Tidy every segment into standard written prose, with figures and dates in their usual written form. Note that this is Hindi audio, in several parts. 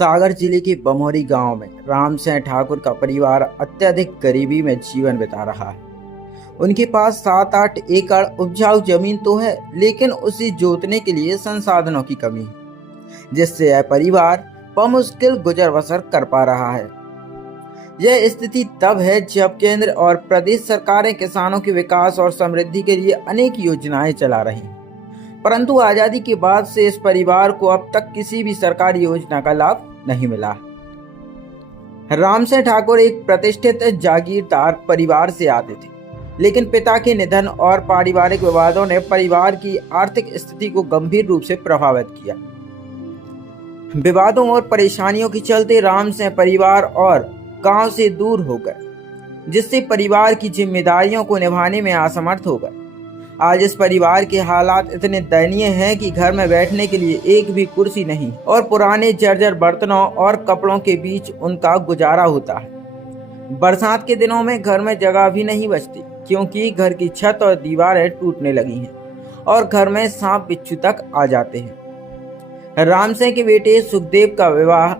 सागर जिले के बमोरी गांव में राम सिंह ठाकुर का परिवार अत्यधिक गरीबी में जीवन बिता रहा है। उनके पास 7-8 एकड़ उपजाऊ जमीन तो है, लेकिन उसे जोतने के लिए संसाधनों की कमी है, जिससे यह परिवार बमुश्किल गुजर बसर कर पा रहा है। यह स्थिति तब है जब केंद्र और प्रदेश सरकारें किसानों के विकास और समृद्धि के लिए अनेक योजनाएं चला रही हैं, परंतु आजादी के बाद से इस परिवार को अब तक किसी भी सरकारी योजना का लाभ नहीं मिला। राम सिंह ठाकुर एक प्रतिष्ठित जागीरदार परिवार से आते थे, लेकिन पिता के निधन और पारिवारिक विवादों ने परिवार की आर्थिक स्थिति को गंभीर रूप से प्रभावित किया। विवादों और परेशानियों के चलते राम सिंह परिवार और गांव से दूर हो गए, जिससे परिवार की जिम्मेदारियों को निभाने में असमर्थ हो गए। आज इस परिवार के हालात इतने दयनीय हैं कि घर में बैठने के लिए एक भी कुर्सी नहीं और पुराने जर्जर बर्तनों और कपड़ों के बीच उनका गुजारा होता है। बरसात के दिनों में घर में जगह भी नहीं बचती, क्योंकि घर की छत और दीवारें टूटने लगी हैं और घर में सांप बिच्छू तक आ जाते हैं। राम सिंह के बेटे सुखदेव का विवाह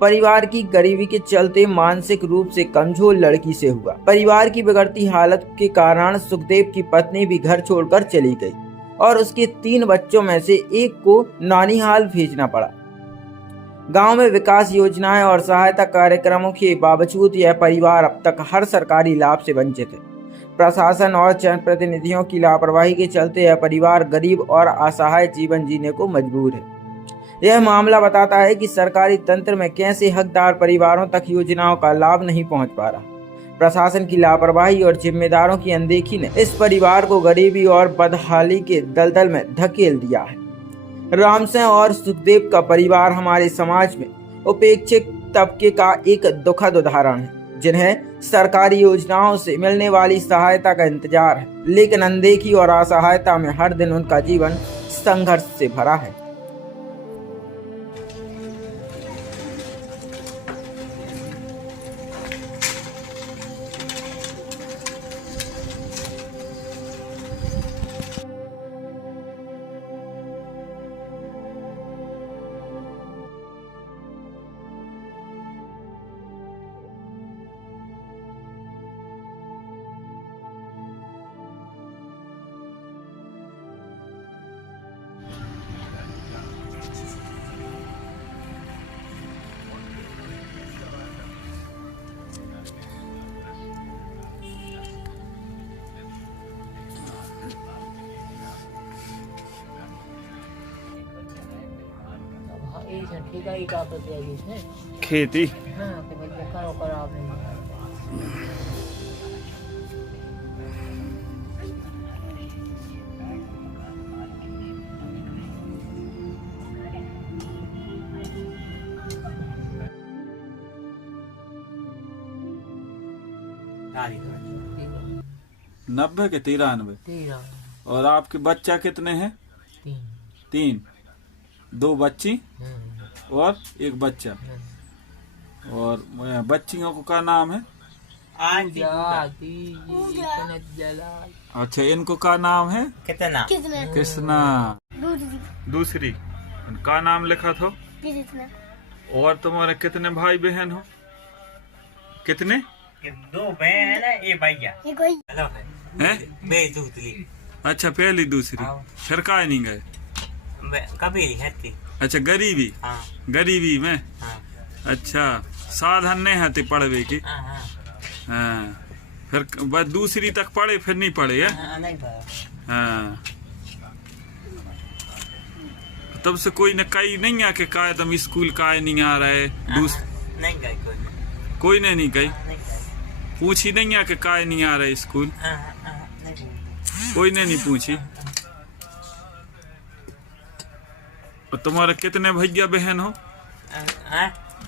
परिवार की गरीबी के चलते मानसिक रूप से कमजोर लड़की से हुआ। परिवार की बिगड़ती हालत के कारण सुखदेव की पत्नी भी घर छोड़कर चली गई और उसके 3 बच्चों में से एक को नानीहाल भेजना पड़ा। गांव में विकास योजनाएं और सहायता कार्यक्रमों के बावजूद यह परिवार अब तक हर सरकारी लाभ से वंचित है। प्रशासन और जनप्रतिनिधियों की लापरवाही के चलते यह परिवार गरीब और असहाय जीवन जीने को मजबूर है। यह मामला बताता है कि सरकारी तंत्र में कैसे हकदार परिवारों तक योजनाओं का लाभ नहीं पहुंच पा रहा। प्रशासन की लापरवाही और जिम्मेदारों की अनदेखी ने इस परिवार को गरीबी और बदहाली के दलदल में धकेल दिया है। राम सिंह और सुखदेव का परिवार हमारे समाज में उपेक्षित तबके का एक दुखद उदाहरण है, जिन्हें सरकारी योजनाओं से मिलने वाली सहायता का इंतजार है, लेकिन अनदेखी और असहायता में हर दिन उनका जीवन संघर्ष से भरा है। खेती नब्बे के 93। और आपके बच्चा कितने हैं? 3। 2 बच्ची और 1 बच्चा। और बच्चियों को क्या नाम है? अच्छा, इनको क्या नाम है? कृष्णा। दूसरी का नाम लिखा था? और तुम्हारे कितने भाई बहन हो? कितने? 2 बहन है, 1 भैया हैं? अच्छा, पहली दूसरी। फिर का नहीं गए कभी? अच्छा, गरीबी। हाँ। गरीबी में। हाँ। अच्छा, साधन नहीं है पढ़वे की। हाँ। फिर बस दूसरी तक पढ़े, फिर नहीं पढ़े है? हाँ। तब से कोई न कहीं नहीं आके कहा तुम स्कूल का नहीं आ रहे? नहीं गए कोई ने नहीं गई? पूछी नहीं आके का नहीं आ रहे स्कूल? कोई ने नहीं पूछी। तुम्हारे कितने भैया बहन हो?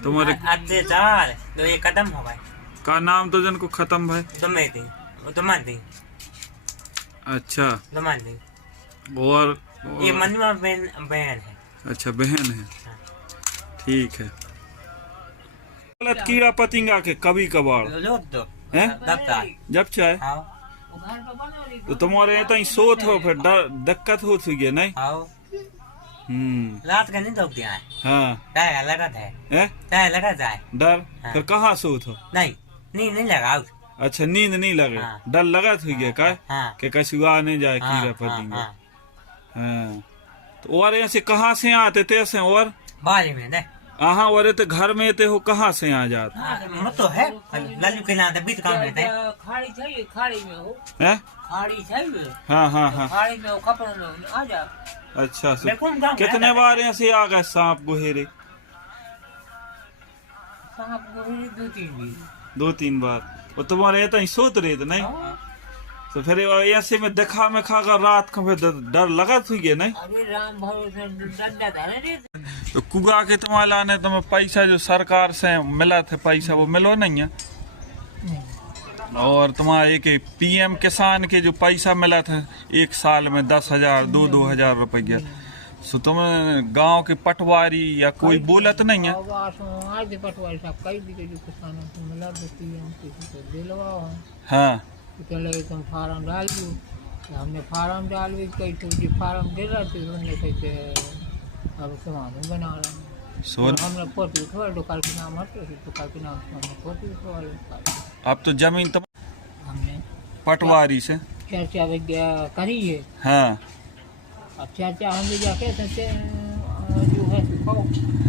तुम्हारे तो ये खत्म हो गए। का नाम तो जन को खत्म भाई? तुम्हारी। अच्छा। तुम्हारी। और ये मनुआ बहन है। अच्छा, बहन है। ठीक है। गलत कीड़ा पतिंगा के कभी कभार हैं? जब चाहे तो तुम्हारे यहाँ सोत हो, फिर दिक्कत होती है नहीं? रात का नहीं धोख दिया है। हाँ टायर लगा था। है टायर लगा जाए। डर हाँ। फिर कहाँ सो थो? नहीं नहीं लगा। अच्छा नींद नहीं लगे। हाँ। डर लगा थी क्या का हाँ कि कछुआ नहीं जाए हाँ, कीड़ा हाँ, पड़ेंगे। हाँ। हाँ तो और ऐसे कहाँ से आते थे ऐसे और बारी में दे हाँ और तो घर में थे हो कहाँ से आ जाते मत तो है लालू के नाम बीत काम में थे। खाड़ी चाहिए, खाड़ी में हो, हैं? खाड़ी चाहिए, हाँ हाँ हाँ खाड़ी में हो, कपड़ों में आ जा। अच्छा से बिल्कुल गाँव में कितने आता बार ऐसे आ गए सांप गुहेरे? सांप को ही 2-3 भी। 2-3 बार। और तुम्हारे ये तो ही सोत रहे थे नहीं तो फिर ऐसे में देखा में खा कर रात को फिर डर लगा थी ये नहीं? अरे राम भरोसे डंडा धारे रे। तो कुआ के तुम्हारा ने तुम्हें पैसा जो सरकार से मिला थे पैसा वो मिलो नहीं है? और तुम्हारा एक पीएम किसान के जो पैसा मिला था एक साल में 10,000 2,000 रुपया सो तुम गांव के पटवारी या कोई बोलत नहीं है? आज पटवारी साहब कई भी जो किसानों को मिला देती है किसी को दिलवाओ। हाँ तो चले तुम फार्म डाल दो, तो हमने फार्म डाल दी, कई तो जी फार्म दे रहे थे उन्होंने कहते अब सामान बना रहे हैं। सोन तो हमने फोटो उठवा लो, कल के नाम हटे तो कल के नाम से हमने फोटो उठवा लो। अब तो जमीन तुम हमने पटवारी से चर्चा विद्या करी है। हाँ अब चर्चा हम भी जाके सच्चे जो है सिखाओ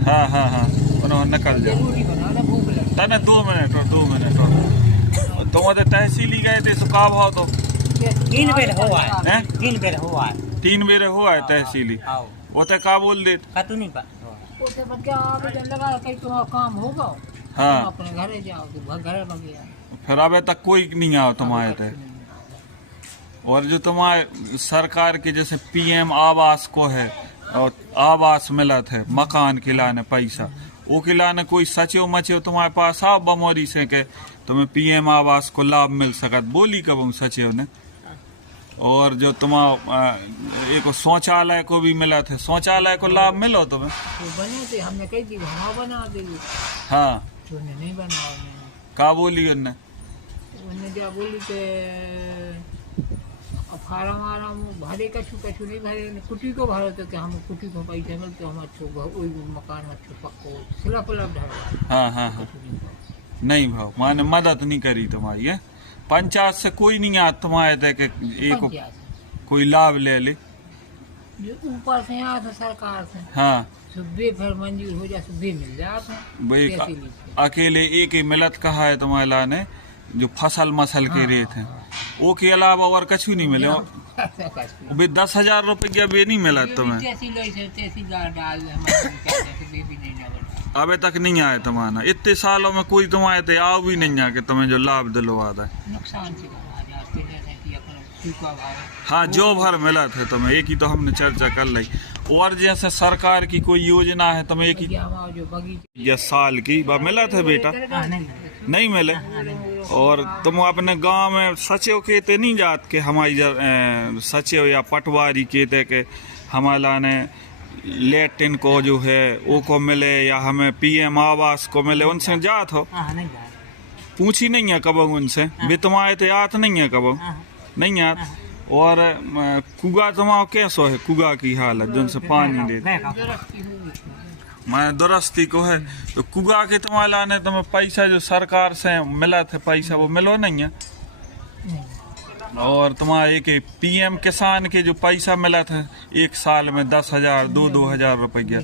हाँ हाँ हाँ उन्होंने निकल जाओ। जरूरी बनाना, भूख लगती तने 2 मिनट और 2 मिनट और तुम तो तहसीली गए थे सुखा भाव तो है। 3 बेर हुआ है। हैं? 3 बेर हुआ है। 3 बेरे हुआ है तहसीली आओ वो तो का बोल दे का तू नहीं पा उसके बाद क्या आवेदन लगा कहीं तुम्हारा काम होगा, हाँ। तुम अपने घरे जाओ तो घर लगे आओ। फिर अबे तक कोई नहीं आओ तुम्हारे थे। और जो तुम्हारे सरकार के जैसे पीएम आवास को है और आवास मिला थे मकान के लाने पैसा वो के लाने कोई सचो मचो तुम्हारे पास आओ बमोरी से के तुम्हें पीएम आवास को लाभ मिल सकत बोली कब हम सचो ने। और जो तुम्हारा एक शौचालय को भी मिला थे शौचालय को लाभ मिलो तुम्हें? तो बने थे, हमने कही थी हम बना देंगे, हाँ तो उन्हें नहीं बनाया। का बोली उनने? उन्हें क्या बोली कि फार्म आराम भरे कछु नहीं भरे, कुटी को भरो तो क्या हम कुटी को पैसे मिलते हम अच्छो वही मकान अच्छो पक्को सिला पलब ढाल। हाँ हाँ हाँ नहीं भाव माने मदद नहीं करी तुम्हारी है? पंचायत से कोई नहीं आता तुम्हारे थे कि एक कोई लाभ ले ले? जो ऊपर से यहाँ से सरकार से हाँ सुबह फिर मंजूर हो जाए सुबह मिल जाते हैं। भाई तहसील से। अकेले एक ही मिलत कहा है तुम्हारे लाने जो फसल मसल के रेट है वो के अलावा और कछु नहीं मिले भी 10,000 रुपया भी नहीं मिला तुम्हें? तहसीलदार डाल हमारे भी नहीं लगा। अबे तक नहीं आए तुम्हारा इतने सालों में कोई तुम्हारे थे आओ भी नहीं आके तुम्हें जो लाभ दिलवा दे। नुकसान से हाँ जो भर मिला था तुम्हें एक ही तो हमने चर्चा कर ली। और जैसे सरकार की कोई योजना है तुम्हें एक ही जो बगीचे या साल की बा मिला था बेटा? नहीं मिले। और तुम अपने गांव में सचिव कहते नहीं जात के हमारी सचिव या पटवारी कहते के हमारा ने लेटिन को जो है वो को मिले या हमें पीएम आवास को मिले उनसे जात हो? पूछी नहीं है कब उनसे भी तुम्हारे तो याद नहीं है कब नहीं याद। और कुआ तुम्हारा कैसो है कुआ की हालत जिनसे पानी दे मैं दुरुस्ती को है तो कुआ के तुम्हारे लाने तुम्हें पैसा जो सरकार से मिला था पैसा वो मिलो नहीं है? और तुम्हारा एक पीएम किसान के जो पैसा मिला था एक साल में 10,000 2,000 रुपया